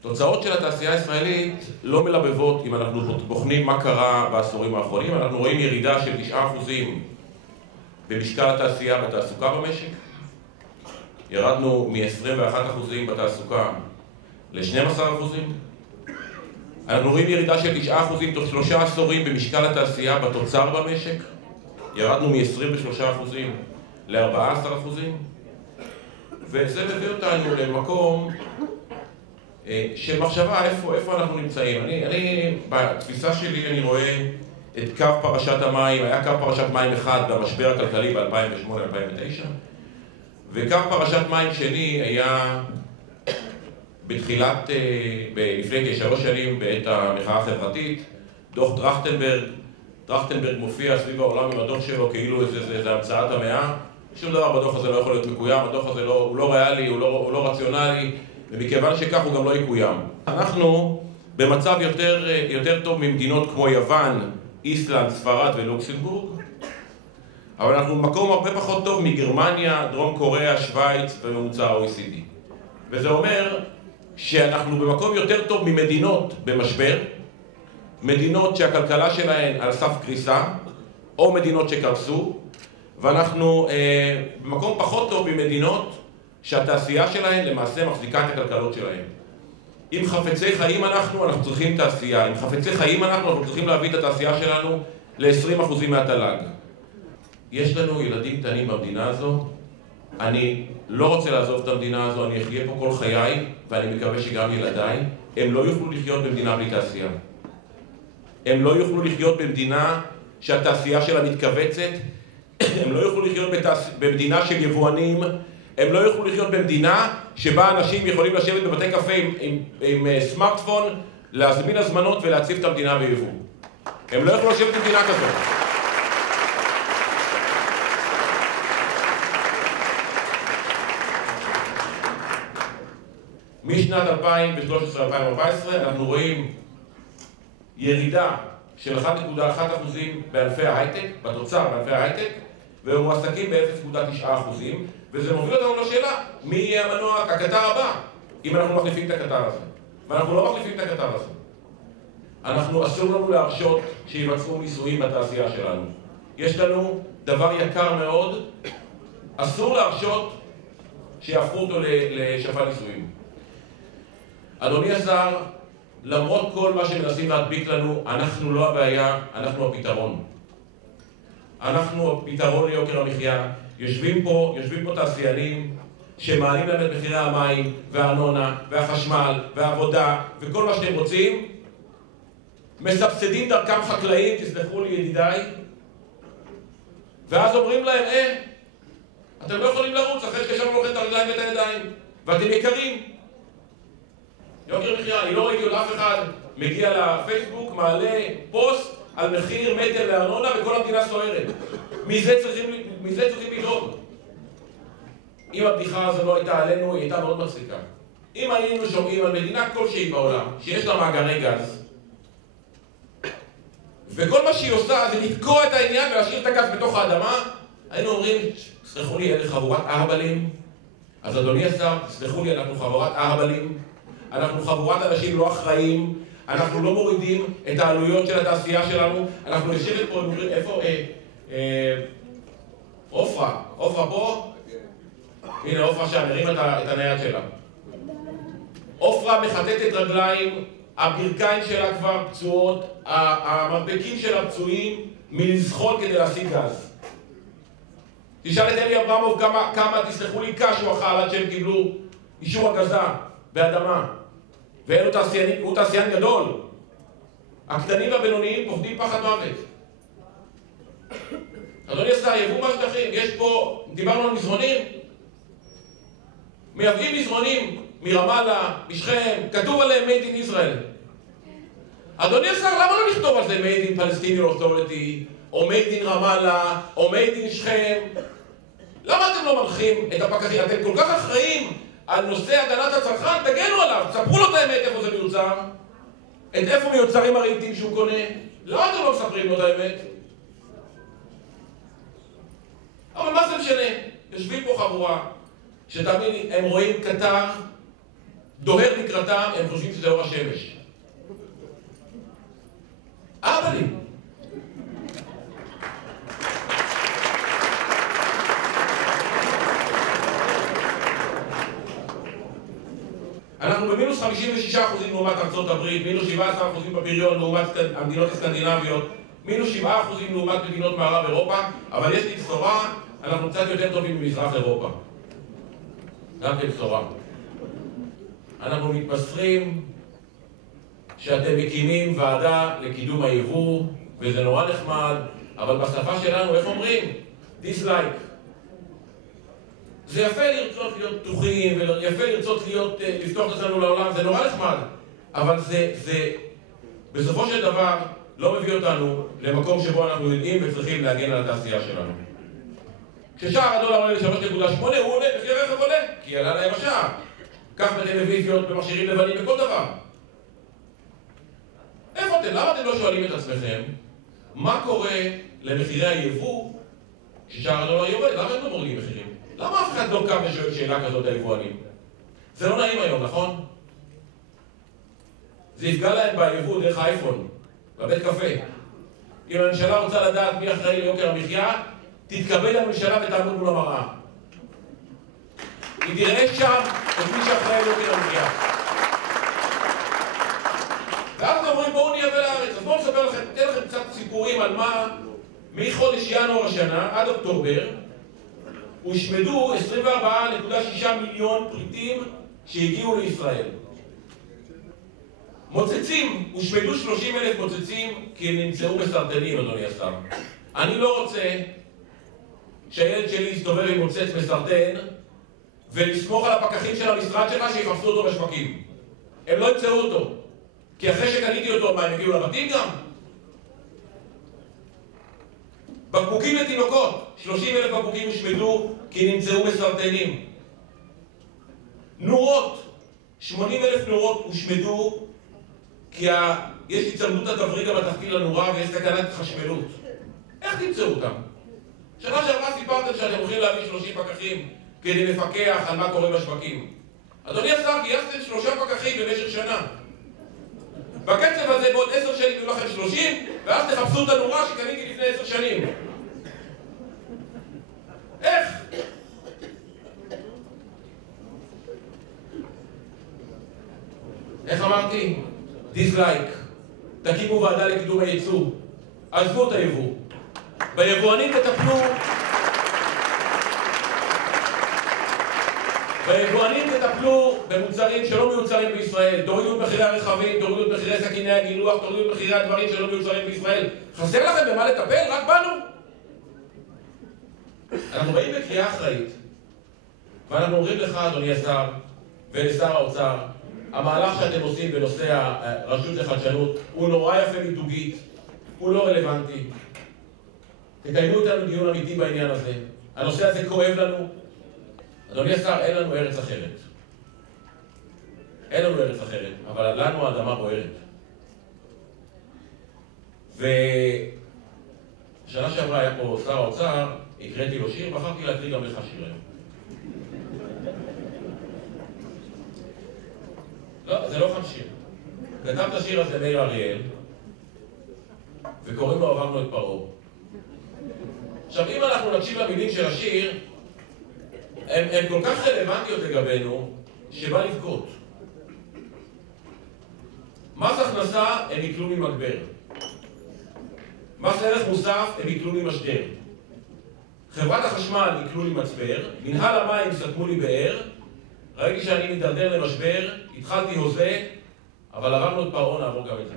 תוצאות של התעשייה הישראלית לא מלבבות אם אנחנו בוחנים מה קרה בעשורים האחרונים. אנחנו רואים ירידה של 9% במשקל התעשייה בתעסוקה במשק. ירדנו מ-21% בתעסוקה ל-12%. אנחנו רואים ירידה של 9% תוך 3 עשורים במשקל התעשייה בתוצר במשק. ירדנו מ-23% ל-14%. וזה מביא אותנו למקום של מחשבה איפה אנחנו נמצאים. בתפיסה שלי אני רואה את קו פרשת המים. היה קו פרשת מים אחד במשבר הכלכלי ב-2008-2009, וקו פרשת מים שני היה לפני כ3 שנים בעת המחאה החברתית. דוח טרכטנברג מופיע סביב העולם עם הדוח שלו כאילו זה המצאת המאה. שום דבר בדוח הזה לא יכול להיות מקוים. הדוח הזה הוא לא ריאלי, הוא לא רציונלי, ומכיוון שכך הוא גם לא יקוים. אנחנו במצב יותר טוב ממדינות כמו יוון, איסלנד, ספרד ולוקסמבורג, אבל אנחנו במקום הרבה פחות טוב מגרמניה, דרום קוריאה, שוויץ וממוצע ה-OECD. וזה אומר שאנחנו במקום יותר טוב ממדינות במשבר, מדינות שהכלכלה שלהן על סף קריסה, או מדינות שקרסו, ואנחנו במקום פחות טוב ממדינות שהתעשייה שלהן למעשה מחזיקה את הכלכלות שלהן. אם חפצי חיים אנחנו צריכים תעשייה. אם חפצי חיים אנחנו צריכים להביא את התעשייה שלנו ל-20% מהתל"ג. יש לנו ילדים קטנים במדינה הזו. אני לא רוצה לעזוב את המדינה הזו, אני אחיה פה כל חיי, ואני מקווה שגם ילדיי. הם לא יוכלו לחיות במדינה בלי תעשייה. הם לא יוכלו לחיות במדינה שהתעשייה שלה מתכווצת. הם לא יוכלו לחיות במדינה של יבואנים. הם לא יוכלו לחיות במדינה שבה אנשים יכולים לשבת בבתי קפה עם סמארטפון, להזמין הזמנות ולהציף את המדינה ביבוא. הם לא יוכלו לשבת במדינה כזאת. משנת 2013-2014 אנחנו רואים ירידה של 1.1% בענפי ההייטק, בתוצר בענפי ההייטק, ומועסקים ב-0.9%, וזה מוביל אותנו לשאלה, מי יהיה המנוע, הקטר הבא, אם אנחנו מחליפים את הקטר הזה. ואנחנו לא מחליפים את הקטר הזה. אסור לנו להרשות שיבצעו ניסויים בתעשייה שלנו. יש לנו דבר יקר מאוד, אסור להרשות שיהפכו אותו לשפע ניסויים. אדוני השר, למרות כל מה שמנסים להדביק לנו, אנחנו לא הבעיה, אנחנו הפתרון. אנחנו הפתרון ליוקר המחיה. יושבים פה תעשיינים שמעלים להם את מחירי המים והארנונה והחשמל והעבודה וכל מה שאתם רוצים, מסבסדים דרכם חקלאים, תסלחו לי ידידיי, ואז אומרים להם, אתם לא יכולים לרוץ אחרי ששם הולכים את הרגליים ואת הידיים, ואתם יקרים. יוקר מחיה, אני לא ראיתי עוד אף אחד מגיע לפייסבוק, מעלה פוסט על מחיר מטר לארנונה וכל המדינה סוערת. מזה צריכים לדאוג. אם הבדיחה הזו לא הייתה עלינו, היא הייתה מאוד מצחיקה. אם היינו שומעים על מדינה כלשהי בעולם שיש לה מאגרי גז, וכל מה שהיא עושה זה לתקוע את העניין ולהשאיר את הגז בתוך האדמה, היינו אומרים, סלחו לי, אלה חבורת אהבלים. אז אדוני השר, סלחו לי, אנחנו חבורת אהבלים. אנחנו חבורת אנשים לא אחראים. אנחנו לא מורידים את העלויות של התעשייה שלנו. אנחנו יושבת פה, איפה? עופרה פה? הנה עופרה שם, נרים את הנייד שלה. עופרה מחטטת רגליים, הברכיים שלה כבר פצועות, המרפקים שלה פצועים מלזחול כדי להשיג גז. תשאל את אלי אברמוב כמה תסלחו לי קש הוא אכל עד שהם קיבלו אישור הגזה באדמה. והוא תעשיין גדול. הקטנים והבינוניים פוחדים פחד מוות. אדוני השר, יבוא מהשטחים, יש פה, דיברנו על מזרונים, מייבאים מזרונים מרמאללה, משכם, כתוב עליהם Made in Israel. אדוני השר, למה לא לכתוב על זה Made in Palestinian Authority, או Made in רמאללה, או Made in שכם? למה אתם לא מנחים את הפקחים? אתם כל כך אחראים על נושא הגנת הצרכן, תגנו עליו, תספרו לו את האמת איפה זה מיוצר, את איפה מיוצרים הרהיטים שהוא קונה. למה אתם לא מספרים לו את האמת? אבל מה זה משנה? יושבים פה חבורה, שתאמין לי, הם רואים קטר דוהר לקראתם, הם חושבים שזה אור השמש. אבלים. אנחנו במינוס 56% לעומת ארצות הברית, מינוס 17% בפריון לעומת המדינות הסקנדינביות, מינוס 7% לעומת מדינות מערב אירופה, אבל יש לי בשורה, אנחנו קצת יותר טובים ממזרח אירופה. גם כבשורה. אנחנו מתבשרים שאתם מקימים ועדה לקידום היבוא, וזה נורא נחמד, אבל בשפה שלנו, איך אומרים? dislike. זה יפה לרצות להיות פתוחים, ויפה לרצות לפתוח את עצמנו לעולם, זה נורא נחמד, אבל זה בסופו של דבר לא מביא אותנו למקום שבו אנחנו יודעים וצריכים להגן על התעשייה שלנו. כששער הדולר עולה ל-3.8 הוא עולה, מחיר הרכב עולה, כי עלה להם השער. כך בטלוויזיות, במכשירים לבנים, בכל דבר. איפה אתם? למה אתם לא שואלים את עצמכם מה קורה למחירי היבוא כששער הדולר יורד? למה הם לא מורידים מחירים? למה אף אחד לא קם ושואל שאלה כזאת היבואנים? זה לא נעים היום, נכון? זה יפגע להם ביבוא דרך האייפון, בבית קפה. אם הממשלה רוצה לדעת מי אחראי ליוקר המחיה, תתקבל הממשלה ותעמוד מול המראה. היא תראה שם את מי שאחראי ליוקר המחיה. ואז אומרים בואו נהיה לארץ. אז בואו נספר לכם, אתן לכם קצת סיפורים על מה מחודש ינואר השנה עד אוקטובר הושמדו 24.6 מיליון פריטים שהגיעו לישראל. מוצצים, הושמדו 30,000 מוצצים כי הם נמצאו מסרטנים, אדוני השר. אני לא רוצה שהילד שלי יסתובב עם מוצץ מסרטן ולסמוך על הפקחים של המשרד שלך שיחפשו אותו בשווקים. הם לא ימצאו אותו. כי אחרי שקניתי אותו, מה, הם הגיעו לבתים גם? בקבוקים לתינוקות, 30,000 בקבוקים הושמדו כי נמצאו מסרטנים. נורות, 80,000 נורות הושמדו כי יש הצמדות התבריג המתכתי לנורה ויש סכנת חשמלות. איך תמצאו אותם? שנה שעברה סיפרתם שאתם הולכים להביא 30 פקחים כדי לפקח על מה קורה בשווקים. אדוני השר, גייסתם 3 פקחים במשך שנה. בקצב הזה בעוד 10 שנים יהיו לכם 30, ואז תחפשו את הנורה שקניתי לפני 10 שנים. איך? איך אמרתי? דיסלייק. תקימו ועדה לקידום הייצוא. עזבו את היבוא. ביבואנים תטפלו. ביבואנים תטפלו במוצרים שלא מיוצרים בישראל. תורידו את מחירי הרכבים, תורידו את מחירי סכיני הגילוח, תורידו את מחירי הדברים שלא מיוצרים בישראל. חסר לכם במה לטפל? רק בנו. אנחנו באים בקריאה אחראית, ואנחנו אומרים לך, אדוני השר, ולשר האוצר, המהלך שאתם עושים בנושא הרשות לחדשנות הוא נורא יפה מיתוגית, הוא לא רלוונטי. תקיימו איתנו דיון אמיתי בעניין הזה. הנושא הזה כואב לנו. אדוני השר, אין לנו ארץ אחרת. אין לנו ארץ אחרת, אבל לנו האדמה בוערת. ושנה שעברה היה פה שר האוצר, הקראתי לו שיר, בחרתי להקריא גם לך שיר היום. לא, זה לא חם שיר. כתב את השיר הזה מאיר אריאל, וקוראים לו עברנו את פרעה. עכשיו, אם אנחנו נקשיב למילים של השיר, הן כל כך רלוונטיות לגבינו, שבא לבכות. מס הכנסה הם יקלו ממגבר. מס ערך מוסף הם יקלו ממשדר. חברת החשמל יקלו לי מצבר, מנהל המים סתמו לי באר, ראיתי שאני מתדרדר למשבר, התחלתי הוזה, אבל עברנו את פרעה, נעבור גם את זה.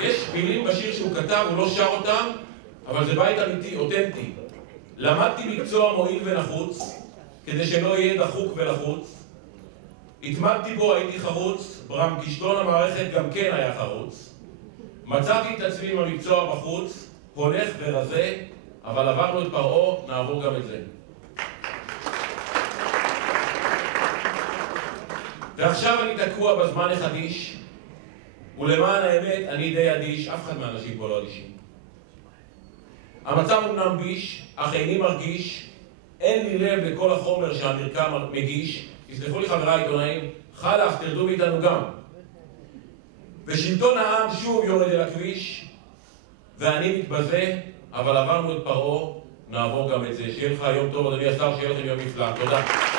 יש מילים בשיר שהוא כתב, הוא לא שר אותם, אבל זה בית אמיתי, אותנטי. למדתי מקצוע מועיל ונחוץ, כדי שלא יהיה דחוק ולחוץ. התמדתי בו, הייתי חרוץ, ברם כישלון המערכת גם כן היה חרוץ. מצאתי את עצמי עם המקצוע בחוץ, הולך ורזה, אבל עברנו את פרעה, נעבור גם את זה. ועכשיו אני תקוע בזמן החדיש, ולמען האמת אני די אדיש, אף אחד מהאנשים פה לא אדישים. המצב אומנם ביש, אך איני מרגיש אין לי לב לכל החומר שהמרקם מגיש. תסלחו לי חבריי העיתונאים, חלאס, תרדו מאיתנו גם. ושלטון העם שוב יורד אל הכביש, ואני מתבזה, אבל עברנו את פרעה, נעבור גם את זה. שיהיה לך יום טוב, אדוני השר, שיהיה לכם יום נפלא. תודה.